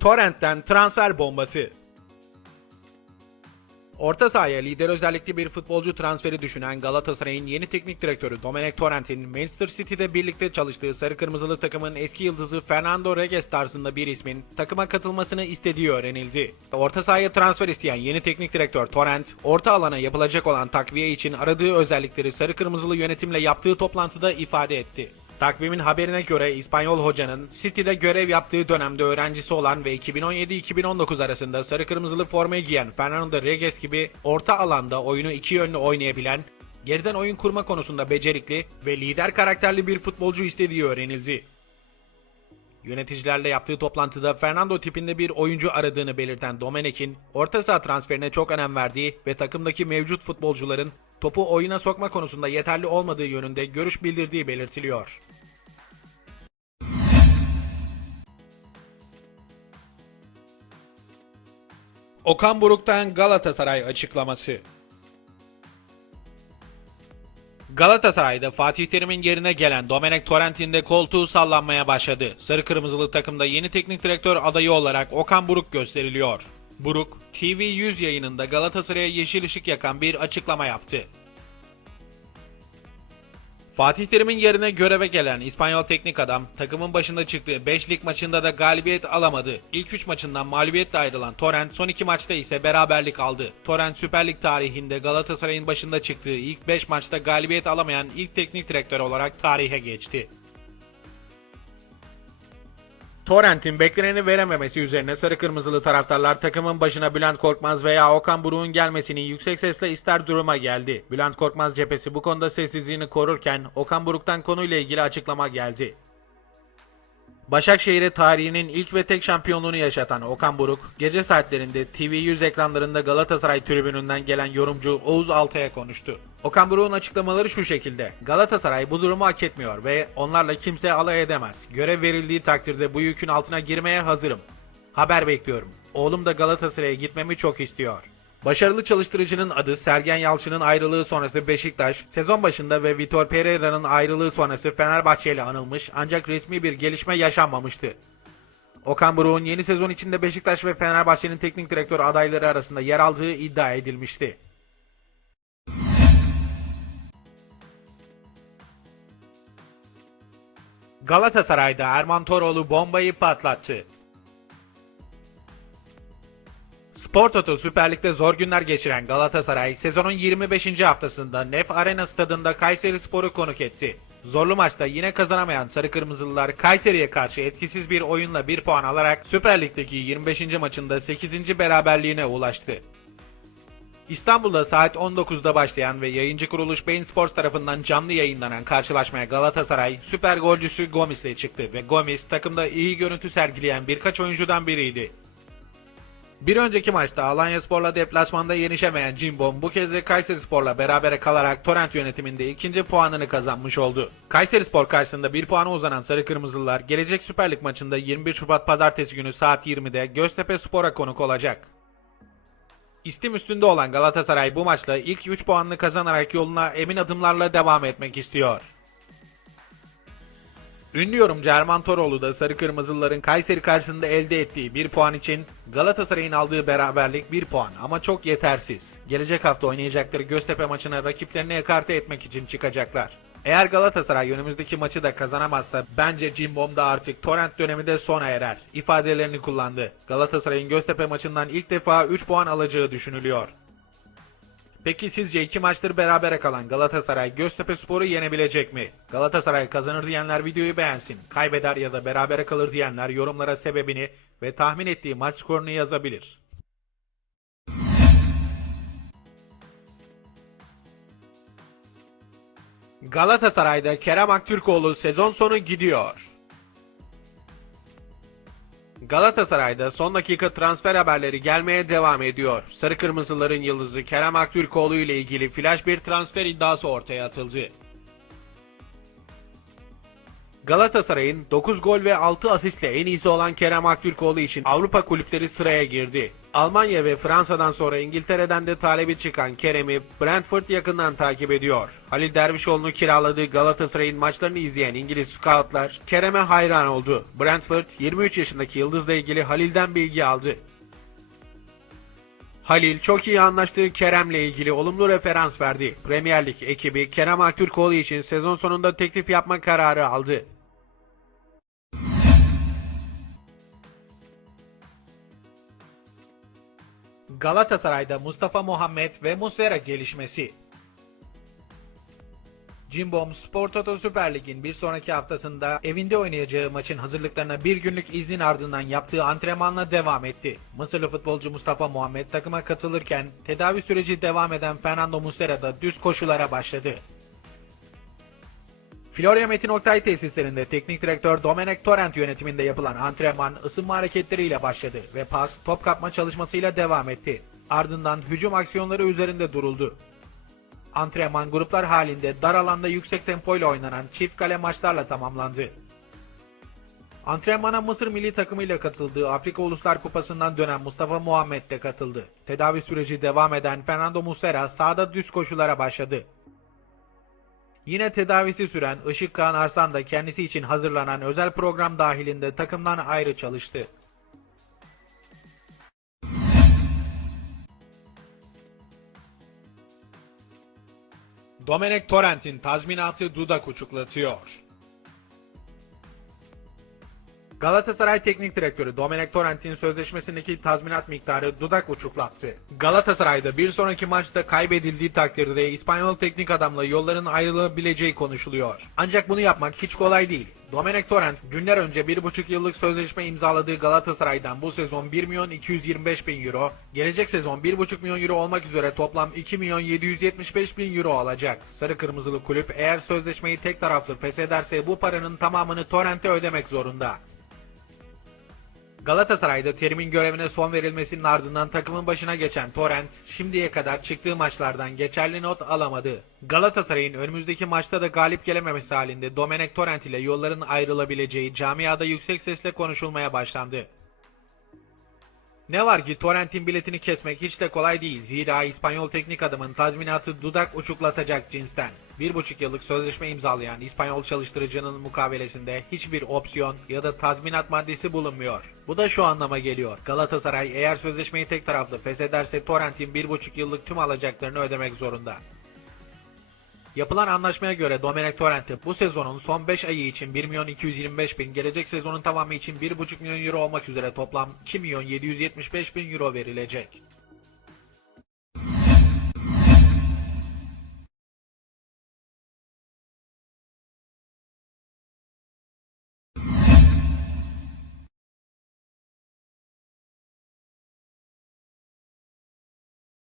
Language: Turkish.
Torrent'ten transfer bombası. Orta sahaya lider özellikli bir futbolcu transferi düşünen Galatasaray'ın yeni teknik direktörü Domenech Torrent'in Manchester City'de birlikte çalıştığı sarı kırmızılı takımın eski yıldızı Fernando Reges tarzında bir ismin takıma katılmasını istediği öğrenildi. Orta sahaya transfer isteyen yeni teknik direktör Torrent, orta alana yapılacak olan takviye için aradığı özellikleri sarı kırmızılı yönetimle yaptığı toplantıda ifade etti. Takvimin haberine göre İspanyol hocanın City'de görev yaptığı dönemde öğrencisi olan ve 2017-2019 arasında sarı kırmızılı formayı giyen Fernando Reges gibi orta alanda oyunu iki yönlü oynayabilen, geriden oyun kurma konusunda becerikli ve lider karakterli bir futbolcu istediği öğrenildi. Yöneticilerle yaptığı toplantıda Fernando tipinde bir oyuncu aradığını belirten Domenech'in orta saha transferine çok önem verdiği ve takımdaki mevcut futbolcuların topu oyuna sokma konusunda yeterli olmadığı yönünde görüş bildirdiği belirtiliyor. Okan Buruk'tan Galatasaray açıklaması. Galatasaray'da Fatih Terim'in yerine gelen Domenech Torrent'in de koltuğu sallanmaya başladı. Sarı kırmızılı takımda yeni teknik direktör adayı olarak Okan Buruk gösteriliyor. Buruk, TV100 yayınında Galatasaray'a yeşil ışık yakan bir açıklama yaptı. Fatih Terim'in yerine göreve gelen İspanyol teknik adam takımın başında çıktığı 5 lig maçında da galibiyet alamadı. İlk 3 maçından mağlubiyetle ayrılan Torrent son 2 maçta ise beraberlik aldı. Torrent Süper Lig tarihinde Galatasaray'ın başında çıktığı ilk 5 maçta galibiyet alamayan ilk teknik direktör olarak tarihe geçti. Torrent'in bekleneni verememesi üzerine sarı kırmızılı taraftarlar takımın başına Bülent Korkmaz veya Okan Buruk'un gelmesini yüksek sesle ister duruma geldi. Bülent Korkmaz cephesi bu konuda sessizliğini korurken Okan Buruk'tan konuyla ilgili açıklama geldi. Başakşehir'e tarihinin ilk ve tek şampiyonluğunu yaşatan Okan Buruk, gece saatlerinde TV100 ekranlarında Galatasaray tribününden gelen yorumcu Oğuz Altay'a konuştu. Okan Buruk'un açıklamaları şu şekilde. Galatasaray bu durumu hak etmiyor ve onlarla kimse alay edemez. Görev verildiği takdirde bu yükün altına girmeye hazırım. Haber bekliyorum. Oğlum da Galatasaray'a gitmemi çok istiyor. Başarılı çalıştırıcının adı Sergen Yalçın'ın ayrılığı sonrası Beşiktaş, sezon başında ve Vitor Pereira'nın ayrılığı sonrası Fenerbahçe ile anılmış ancak resmi bir gelişme yaşanmamıştı. Okan Buruk'un yeni sezon içinde Beşiktaş ve Fenerbahçe'nin teknik direktör adayları arasında yer aldığı iddia edilmişti. Galatasaray'da Erman Toroğlu bombayı patlattı. Spor Toto Süper Lig'de zor günler geçiren Galatasaray sezonun 25. haftasında Nef Arena stadında Kayseri Spor'u konuk etti. Zorlu maçta yine kazanamayan Sarı Kırmızılılar Kayseri'ye karşı etkisiz bir oyunla 1 puan alarak Süper Lig'deki 25. maçında 8. beraberliğine ulaştı. İstanbul'da saat 19'da başlayan ve yayıncı kuruluş Bein Sports tarafından canlı yayınlanan karşılaşmaya Galatasaray süper golcüsü Gomis ile çıktı ve Gomis takımda iyi görüntü sergileyen birkaç oyuncudan biriydi. Bir önceki maçta Alanya Spor'la deplasmanda yenişemeyen Cimbom bu kez de Kayseri Spor'la berabere kalarak Torrent yönetiminde ikinci puanını kazanmış oldu. Kayseri Spor karşısında bir puana uzanan Sarı Kırmızılılar gelecek Süper Lig maçında 21 Şubat Pazartesi günü saat 20'de Göztepe Spor'a konuk olacak. İstim üstünde olan Galatasaray bu maçla ilk 3 puanını kazanarak yoluna emin adımlarla devam etmek istiyor. Ünlü yorumcu Erman Toroğlu da Sarı Kırmızılıların Kayseri karşısında elde ettiği 1 puan için Galatasaray'ın aldığı beraberlik 1 puan ama çok yetersiz. Gelecek hafta oynayacakları Göztepe maçına rakiplerini ekarte etmek için çıkacaklar. Eğer Galatasaray önümüzdeki maçı da kazanamazsa bence Cimbom da artık Torrent dönemi de sona erer ifadelerini kullandı. Galatasaray'ın Göztepe maçından ilk defa 3 puan alacağı düşünülüyor. Peki sizce iki maçtır berabere kalan Galatasaray Göztepe Spor'u yenebilecek mi? Galatasaray kazanır diyenler videoyu beğensin. Kaybeder ya da berabere kalır diyenler yorumlara sebebini ve tahmin ettiği maç skorunu yazabilir. Galatasaray'da Kerem Aktürkoğlu sezon sonu gidiyor. Galatasaray'da son dakika transfer haberleri gelmeye devam ediyor. Sarı Kırmızıların yıldızı Kerem Aktürkoğlu ile ilgili flash bir transfer iddiası ortaya atıldı. Galatasaray'ın 9 gol ve 6 asistle en iyisi olan Kerem Aktürkoğlu için Avrupa kulüpleri sıraya girdi. Almanya ve Fransa'dan sonra İngiltere'den de talebi çıkan Kerem'i Brentford yakından takip ediyor. Halil Dervişoğlu'nu kiraladığı Galatasaray'ın maçlarını izleyen İngiliz scoutlar Kerem'e hayran oldu. Brentford 23 yaşındaki yıldızla ilgili Halil'den bilgi aldı. Halil çok iyi anlaştığı Kerem'le ilgili olumlu referans verdi. Premier Lig ekibi Kerem Aktürkoğlu için sezon sonunda teklif yapma kararı aldı. Galatasaray'da Mustafa Muhammed ve Muslera gelişmesi. Cimbom Spor Toto Süper Lig'in bir sonraki haftasında evinde oynayacağı maçın hazırlıklarına bir günlük iznin ardından yaptığı antrenmanla devam etti. Mısırlı futbolcu Mustafa Muhammed takıma katılırken tedavi süreci devam eden Fernando Muslera da düz koşulara başladı. Florya Metin Oktay tesislerinde teknik direktör Domenek Torrent yönetiminde yapılan antrenman ısınma hareketleriyle başladı ve pas, top kapma çalışmasıyla devam etti. Ardından hücum aksiyonları üzerinde duruldu. Antrenman gruplar halinde dar alanda yüksek tempoyla oynanan çift kale maçlarla tamamlandı. Antrenmana Mısır milli takımıyla katıldığı Afrika Uluslar Kupası'ndan dönen Mustafa Muhammed de katıldı. Tedavi süreci devam eden Fernando Muslera sahada düz koşulara başladı. Yine tedavisi süren Işık Kağan Arslan da kendisi için hazırlanan özel program dahilinde takımdan ayrı çalıştı. Domenek Torrent'in tazminatı dudak uçuklatıyor. Galatasaray Teknik Direktörü Domenek Torrent'in sözleşmesindeki tazminat miktarı dudak uçuklattı. Galatasaray'da bir sonraki maçta kaybedildiği takdirde İspanyol teknik adamla yolların ayrılabileceği konuşuluyor. Ancak bunu yapmak hiç kolay değil. Domenek Torrent günler önce 1,5 yıllık sözleşme imzaladığı Galatasaray'dan bu sezon 1 milyon 225 bin euro, gelecek sezon 1,5 milyon euro olmak üzere toplam 2 milyon 775 bin euro alacak. Sarı Kırmızılı kulüp eğer sözleşmeyi tek taraflı feshederse bu paranın tamamını Torrent'e ödemek zorunda. Galatasaray'da Terim'in görevine son verilmesinin ardından takımın başına geçen Torrent, şimdiye kadar çıktığı maçlardan geçerli not alamadı. Galatasaray'ın önümüzdeki maçta da galip gelememesi halinde Domenek Torrent ile yolların ayrılabileceği camiada yüksek sesle konuşulmaya başlandı. Ne var ki Torrent'in biletini kesmek hiç de kolay değil. Zira İspanyol teknik adamın tazminatı dudak uçuklatacak cinsten. Bir buçuk yıllık sözleşme imzalayan İspanyol çalıştırıcının mukavelesinde hiçbir opsiyon ya da tazminat maddesi bulunmuyor. Bu da şu anlama geliyor. Galatasaray eğer sözleşmeyi tek taraflı feshederse Torrent'in bir buçuk yıllık tüm alacaklarını ödemek zorunda. Yapılan anlaşmaya göre Domenek Torrent'e bu sezonun son 5 ayı için 1 milyon 225 bin, gelecek sezonun tamamı için 1,5 milyon euro olmak üzere toplam 2 milyon 775 bin euro verilecek.